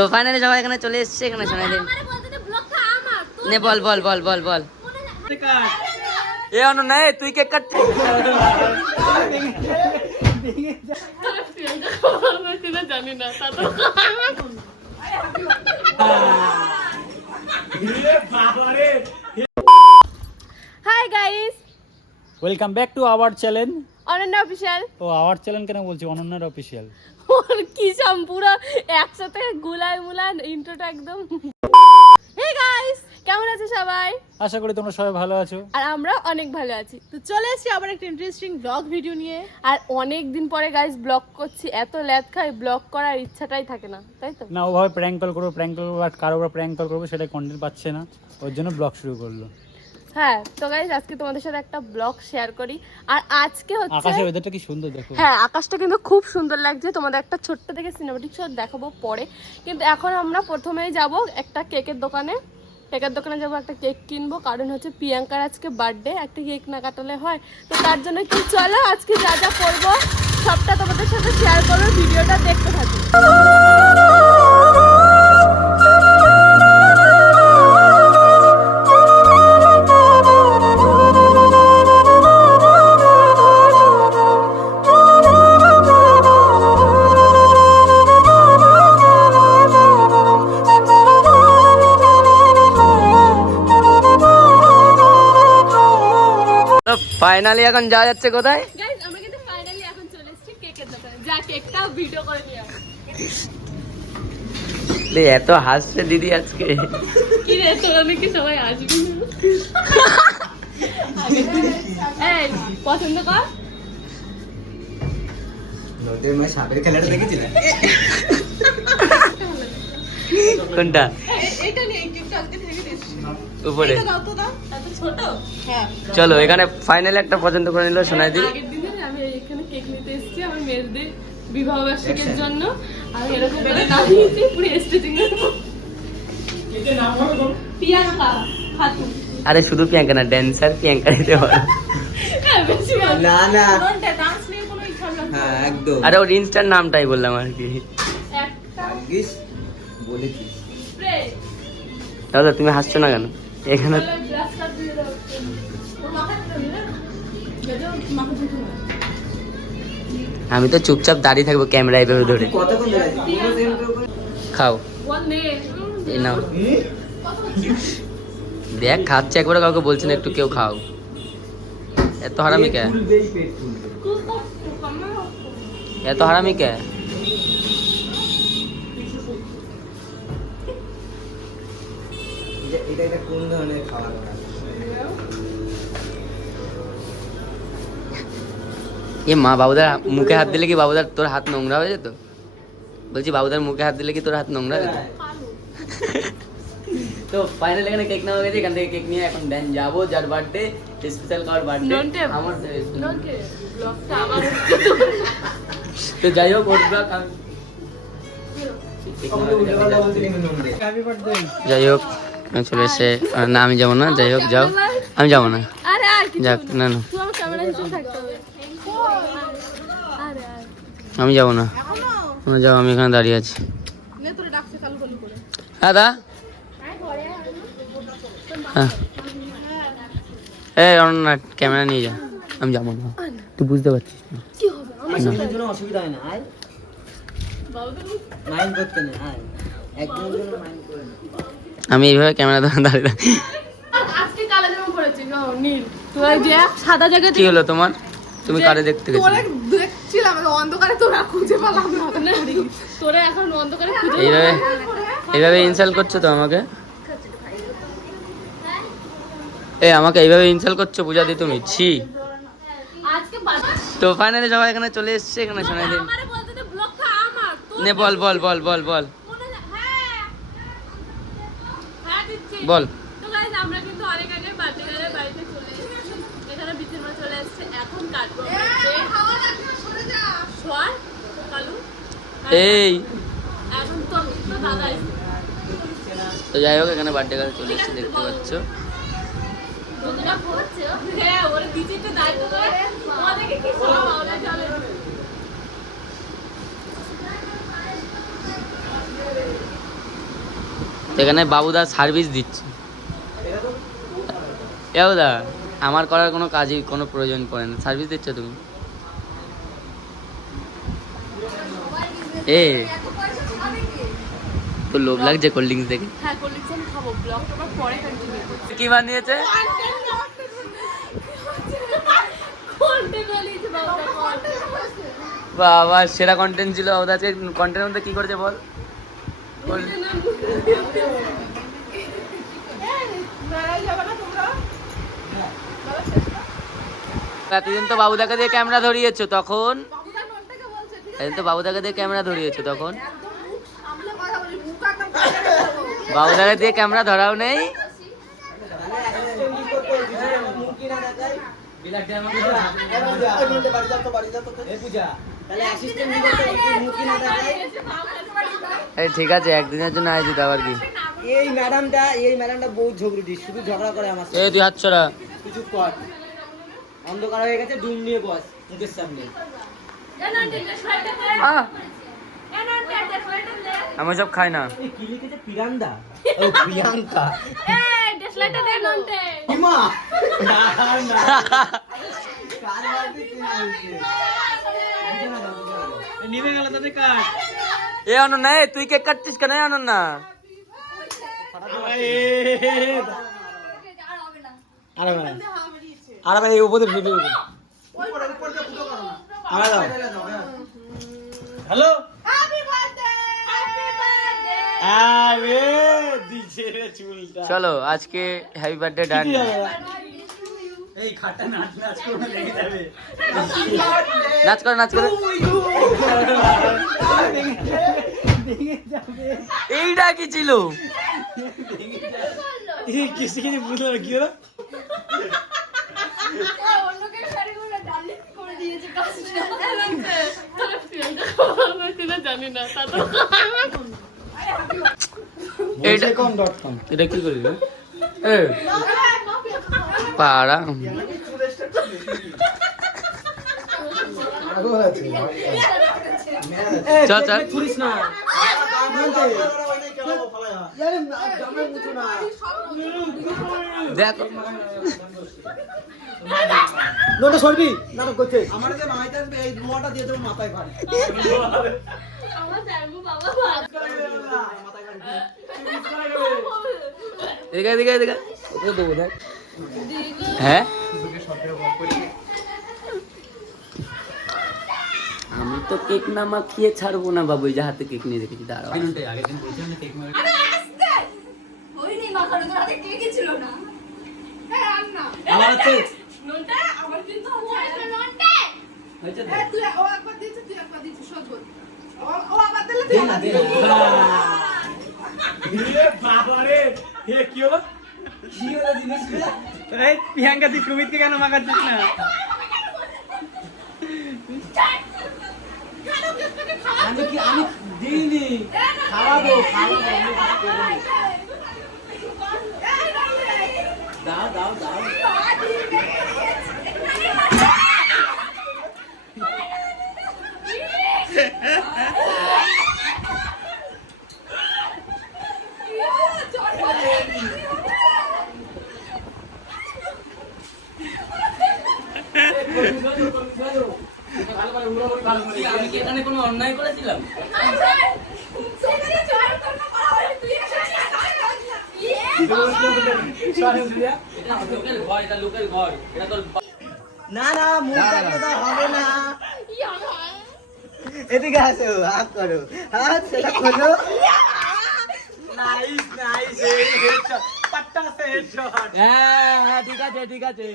তো ফাইনালি সবাই এখানে চলে এসেছে, এখানে শোনাই দিন নে বল বল বল বল বল এ অনন্যা তুই কেক কাট জানি না hi guys welcome back to our channel Ananya official. ও আওয়ার চ্যানেল কেন বলছি, অনন্যার অফিসিয়াল। কি সাম পুরো একসাথে গুলায় মুলান ইন্ট্রোটা একদম। হে গাইস কেমন আছো সবাই? আশা করি তোমরা সবাই ভালো আছো, আর আমরা অনেক ভালো আছি। তো চলে এসেছি আবার একটা ইন্টারেস্টিং ব্লগ ভিডিও নিয়ে। আর অনেক দিন পরে গাইস ব্লগ করছি, এত ল্যাদ খাই ব্লগ করার ইচ্ছাটাই থাকে না, তাই তো? না ওভাবে প্র্যাঙ্ক কল করবো আর কারো ওপর প্র্যাঙ্ক কল করবো, সেটা কন্টেন্ট পাচ্ছে না, ওর জন্য ব্লগ শুরু করলো। হ্যাঁ তো গাইস আজকে তোমাদের সাথে একটা ব্লগ শেয়ার করি। আর আজকে হচ্ছে আকাশের ওয়েদারটা কি সুন্দর দেখো। হ্যাঁ আকাশটা কিন্তু খুব সুন্দর লাগছে, তোমাদের একটা ছোট্ট থেকে সিনেমেটিক শট দেখাবো পরে। কিন্তু এখন আমরা প্রথমেই যাব একটা কেকের দোকানে যাবো, একটা কেক কিনবো, কারণ হচ্ছে প্রিয়াঙ্কার আজকে বার্থডে, একটা কেক না কাটালে হয়। তো তার জন্য কি চলো আজকে যা যা করবো সবটা তোমাদের সাথে শেয়ার করবো, ভিডিওটা দেখতে থাকি। ফাইনালি এখন যাওয়া যাচ্ছে কোথায়? গাইস আমরা কিন্তু ফাইনালি এখন চলে এসেছি কেকের দোকানে, যা কেকটা ভিডিও করে নিয়ে আসবো। এত হাসছে দিদি আজকে, কি রে তোরা নাকি সবাই আসবি? এই পছন্দ কর। নদীর মাছ সাপের খেলাটা দেখেছিলে? কোনটা? এটা নিয়ে কেকটা আজকে থেকে দিচ্ছি উপরে এটা দাও তো দাও, এত ছোট। হ্যাঁ চলো এখানে ফাইনালি একটা পছন্দ করে নিল শোনাই দি। আগের দিনে আমি এখানে কেক নিতে এসেছি আমার মেয়েদের বিবাহ বার্ষিকীর জন্য। আর এরকম করে নাম দিয়েছি পুরো স্টেজিং এর এটা নাম হলো প্রিয়াঙ্কা খাতুন। আরে শুধু প্রিয়াঙ্কা না, ড্যান্সার প্রিয়াঙ্কা দিতে পারো। হ্যাঁ বেশি ভালো না না, কোনটা ডান্স নিয়ে কোনো ইচ্ছা না। হ্যাঁ একদম। আরে ওর ইনস্টার নামটাই বললাম আর কি। একটা ভাগ্যিস বলেছিস। স্প্রে দাদা তুমি হাসছো না কেন? এখানে ব্রাশ কাট দিয়ে দাও ও মাখাতে হবে না যদিও মাখাতে হবে না। আমি তো চুপচাপ দাঁড়িয়ে থাকবো ক্যামেরা এভাবে ধরে। কতক্ষণ ধরে আছিস? 15 সেকেন্ড করে। খাও বল নে এই নাও, দেখ খাচ্ছে একবার, কাউকে বলছি না একটু কেউ খাও। এত হারামি কে? ফুলবেই পেট ফুলবে। এত হারামি কে? এটা কোন ধরনের খাবার? এ মা, বাবুদার মুখে হাত দিলে কি বাবুদার তোর হাত নোংরা হয়ে যেত? বলছি বাবুদার মুখে হাত দিলে কি তোর হাত নোংরা হয়ে যেত? তো ফাইনাল এখানে কেক নেওয়া গেছে, এখান থেকে কেক নিয়ে এখন দেন যাবো যার বার্থডে, স্পেশাল কার বার্থডে আমার। নন্টে ব্লগটা আমার তো যাই হোক ওর ব্লগ হ্যাপি বার্থডে। যাই হোক চলে এসে, না আমি যাবো না, যাই হোক যাও, আমি যাবো না, আরে আর কিছু যাক না না তুই আমার ক্যামেরা হিসেবে থাকতে হবে। আরে আর আমি যাবো না, তোমরা যাও, আমি এখানে দাঁড়িয়ে আছি। নে তোরে ডাকছে কালু কালু করে। দাদা হ্যাঁ এই অনন্যা ক্যামেরা নিয়ে যা, আমি যাবো না, তুই বুঝতে পারছিস না। কি হবে আমার একজনের জন্য অসুবিধা হয় না, আয় বাবু মাইন্ড করতে নেই, আয় একজনের জন্য মাইন্ড করে না। আমি এইভাবে ক্যামেরা দাঁড়িয়ে থাকি। আজকে কালো জামা পরেছি গো নীল, তুই যে সাদা জায়গায় কি হলো তোমার? তুমি কারে দেখতে গেছিলে? তোরে দেখছিলাম আমি অন্ধকারে, তোরা খুঁজে পেলাম না। তোরে এখন অন্ধকারে খুঁজে এইভাবে এইভাবে ইনসাল্ট করছো তো আমাকে? এই আমাকে এইভাবে ইনসাল্ট করছো পূজা দি তুমি? ছি। আজকে তো ফাইনালি সবাই এখানে চলে এসেছে, এখানে শোনাই দিন আমারে বলতে দে ব্লগটা আমার তোর নে বল বল বল বল বল হ্যাঁ হ্যাঁ দিচ্ছি বল। তো গাইস আমরা কিন্তু অনেক আগে বার্থডে বাড়িতে চলে এসেছি, এখানে বিচির মা চলে আসছে, এখন কাটবো কেক। খাওয়া লাগবে সরে যা সর কালু এই এখন তো দাদা এসেছে। তো যাই হোক এখানে বার্থডে গার্ল চলে এসেছে, দেখতে পাচ্ছ। বন্ধুরা পড়ছে হ্যাঁ ওরে দিদিটা দায়িত্ব করে আমাদেরকে কি সব আওলা চলে। এখানে বাবুদা সার্ভিস দিচ্ছে। এ বাবুদা, আমার করার কোনো কাজই কোনো প্রয়োজন পড়ে না, সার্ভিস দিচ্ছ তুমি। এ তো লোভ লাগছে কোল্ড ড্রিঙ্কস দেখে। হ্যাঁ কোল্ড ড্রিঙ্কস আমি খাবো, ব্লগটা আবার পরে কন্টিনিউ করছি। কি বানিয়েছে? বাবা সেরা কন্টেন্ট ছিল বাবুদা। আজকে কন্টেন্টের মধ্যে কি করেছে বল? এতদিন তো বাবুদাকে দিয়ে ক্যামেরা ধরিয়েছো, তখন এতদিন তো বাবুদাকে দিয়ে ক্যামেরা ধরিয়েছো, তখন বাবুদাকে দিয়ে ক্যামেরা ধরাও নেই। ঠিক আছে, একদিনের জন্য আয় দিতে আবার কি। এই ম্যাডামটা বহুত ঝগড়ুটি, শুধু ঝগড়া করে আমার সাথে। এই তুই হাত ছড়া। কিছু কর, অন্ধকার হয়ে গেছে, ডুম নিয়ে বস মুখের সামনে। আমি সব খাই না। কি লিখেছে? পিরান্দা? ও প্রিয়াঙ্কা। হিমা? না না, কার বাড়িতে কি বলছে? নিভে গেল তাতে কাট। এ অনন্যা, তুই কেক কাটছিস কেন? অনন্যা আরে এই উপরে ভেবে হ্যালো, চলো আজকে হ্যাপি বার্থডে ডান। এই খাটটা নাচ নাচ করে লেগে যাবে। নাচ করো, নাচ করো। এইটা কি ছিল? কিছু কিছু বুঝলো না কি হলো। জানি না এটা কি করি পাড়া। চল চল, দেখো নোটা সরবি নাটক করছে। আমার যে মাইটা এই ধোঁয়াটা দিয়ে দেবো মাথায় ভারী। এদিকে এদিকে এদিকে দেবো দেখ। হ্যাঁ আমি তো কেক না মাখিয়ে ছাড়বো না বাবু, এই যে হাতে কেক নিয়ে দেখেছি। দাঁড়াও, প্রিয়াঙ্কা তুই সুমিতকে কেন মাখাচ্ছিস না? আমি দিইনি, খাওয়াবো দাও দাও দাও। আমি কি এখানে কোনো অন্যায় করেছিলাম? না না, মুখ দেখলে তো হবে না। এদিকে আসো, হাত করো, হাত সেটা খোলো। নাইস নাইস, এই হেডশট, পাট্টা সে হেডশট। হ্যাঁ হ্যাঁ, ঠিক আছে ঠিক আছে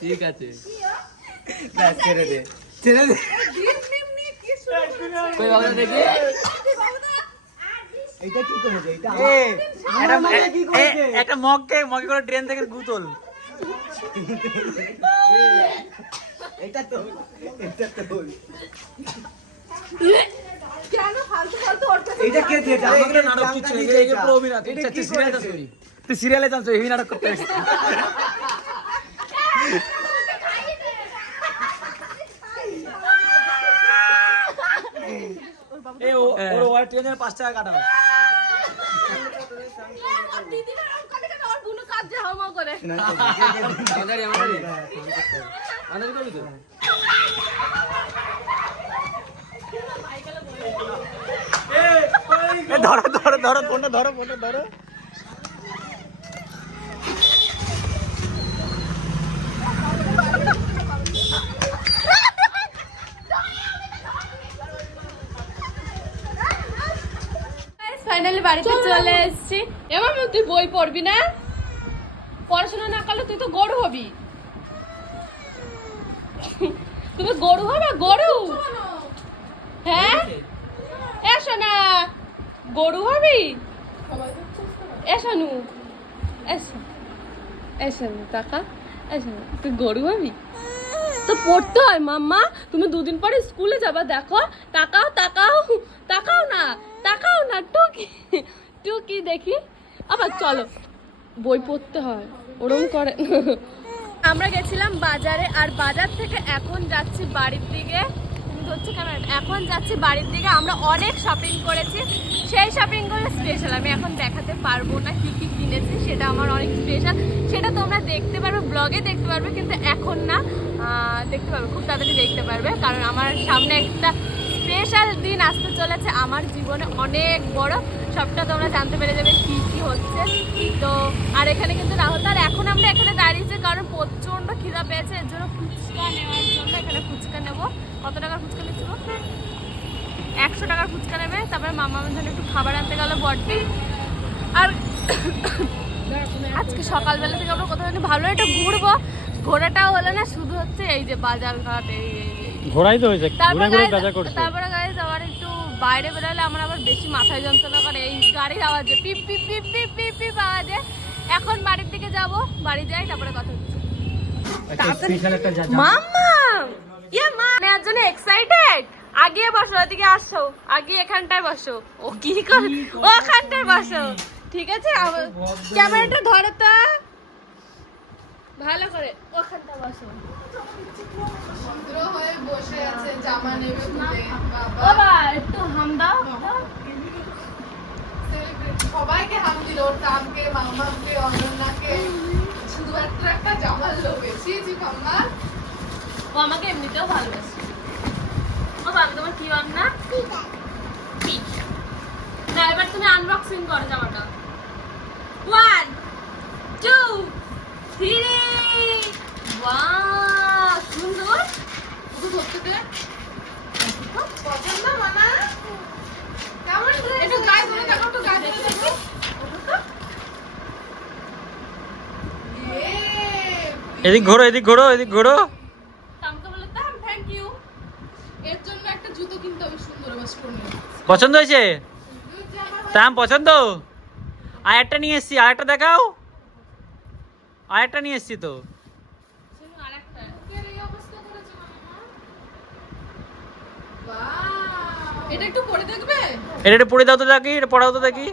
ঠিক আছে, ব্যাস ছেড়ে দে, ছেড়ে দে। কই বাবা দেখি এইটা কি করেছে? এইটা আমার মাকে কি করেছে? একটা মগকে করে ট্রেন থেকে গুতল। এটা তো কেন ফালতু ফালতু ওর কাছে এইটা কে দিয়েছে? আমাকে নাটক কিছু এই যে প্রবীণা তুই সিরিয়ালে জানছো হেভি নাটক করতে হয়েছে। এই ওর ওয়ার ট্রেনের 5 টাকা কাটা হয়। দিদি না কাটে কাটে আর বুনো কাজ যে হাওয়া করে আমাদের করবি তো ধরো ধরো ধরো ফোনটা ধরো ফোনটা ধরো। ফাইনালি বাড়িতে চলে এসেছি। এবার তুই বই পড়বি না? পড়াশোনা না করলে তুই তো গরু হবি। তুমি গরু হবে? গরু হ্যাঁ এসো না গরু হবি। এসো নু এসো এসো নু কাকা এসো নু। তুই গরু হবি তো পড়তে হয় মাম্মা। তুমি দুদিন পরে স্কুলে যাবা। দেখো তাকাও তাকাও তাকাও না তাকাও না টুকি টুকি দেখি। আবার চলো বই পড়তে হয় ওরম করে। আমরা গেছিলাম বাজারে আর বাজার থেকে এখন যাচ্ছি বাড়ির দিকে। হচ্ছে ক্যামেরা এখন যাচ্ছি বাড়ির দিকে। আমরা অনেক শপিং করেছি, সেই শপিংগুলো স্পেশাল আমি এখন দেখাতে পারবো না কি কি কিনেছি। সেটা আমার অনেক স্পেশাল, সেটা তোমরা দেখতে পারবে, ব্লগে দেখতে পারবে, কিন্তু এখন না দেখতে পারবে, খুব তাড়াতাড়ি দেখতে পারবে। কারণ আমার সামনে একটা স্পেশাল দিন আসতে চলেছে আমার জীবনে, অনেক বড়। সবটা তোমরা জানতে পেরে যাবে কি কি হচ্ছে। তো আর এখানে কিন্তু রাহুল আর এখন আমরা এখানে দাঁড়িয়েছি কারণ প্রচণ্ড খিদা পেয়েছে, এর জন্য ফুচকা নেওয়ার জন্য এখানে ফুচকা নেবো। কত টাকার ফুচকা নিচ্ছিল? 100 টাকার ফুচকা নেবে। তারপরে মামা আমার জন্য একটু খাবার আনতে গেল বড়দি। আর আজকে সকালবেলা থেকে আমরা কোথাও ভালো একটা ঘুরবো, ঘোরাটাও হলো না, শুধু হচ্ছে এই যে বাজার ঘাট এই ঘোরাই তো হয়েছে, ঘুরে ঘুরে কাজা করছে। তারপরে গাইজ আমার একটু বাইরে বেরোলে আমার আবার বেশি মাথায় যন্ত্রণা করে এই গাড়ির আওয়াজে, পিপ পিপ পিপ পিপ পিপ পিপ আওয়াজে। এখন বাড়ির দিকে যাব, বাড়ি যাই তারপরে কথা হচ্ছে। মাম্মা ইয়া মা নেওয়ার জন্য এক্সাইটেড। আগিয়ে বসো, ওদিকে আসো, আগে এখানটায় বসো। ও কি কর ওখানটায় বসো, ঠিক আছে? ক্যামেরাটা ধরো তো ভালো করে, ওখানটায় বসো। বসে আছে জামা নেবে খুলে বাবা একটু হাম দাও। সবাইকে হাম দিল, ওর তামকে মামাকে অনন্যাকে, শুধুমাত্র একটা জামার লোভে। ছি ছি মাম্মা, ও আমাকে এমনিতেও ভালোবাসে। ও বাবা তোমার কি অন না? না এবার তুমি আনবক্সিং করো জামাটা। 1 2 3 ওয়াও সুন্দর। শুধু ধরতে দে। পছন্দ মানা? কেমন ড্রেস? একটু গায়ে ধরে দেখো, একটু গায়ে ধরে দেখো। এদিক ঘোরো এদিক ঘোরো এদিক ঘোরো। তামকে বলে তাম থ্যাংক ইউ। এর জন্য একটা জুতো কিনতে হবে সুন্দর বাস্টনে। পছন্দ হয়েছে? তাম পছন্দ? আর একটা নিয়ে এসছি, আর একটা দেখাও। আর একটা নিয়ে এসছি তো। আরেকটা এই অবস্থা করেছে মামা। বাহ, এটা একটু পরে দেখবে? এটা একটু পড়ে দাও তো দেখি, এটা পড়াও তো দেখি।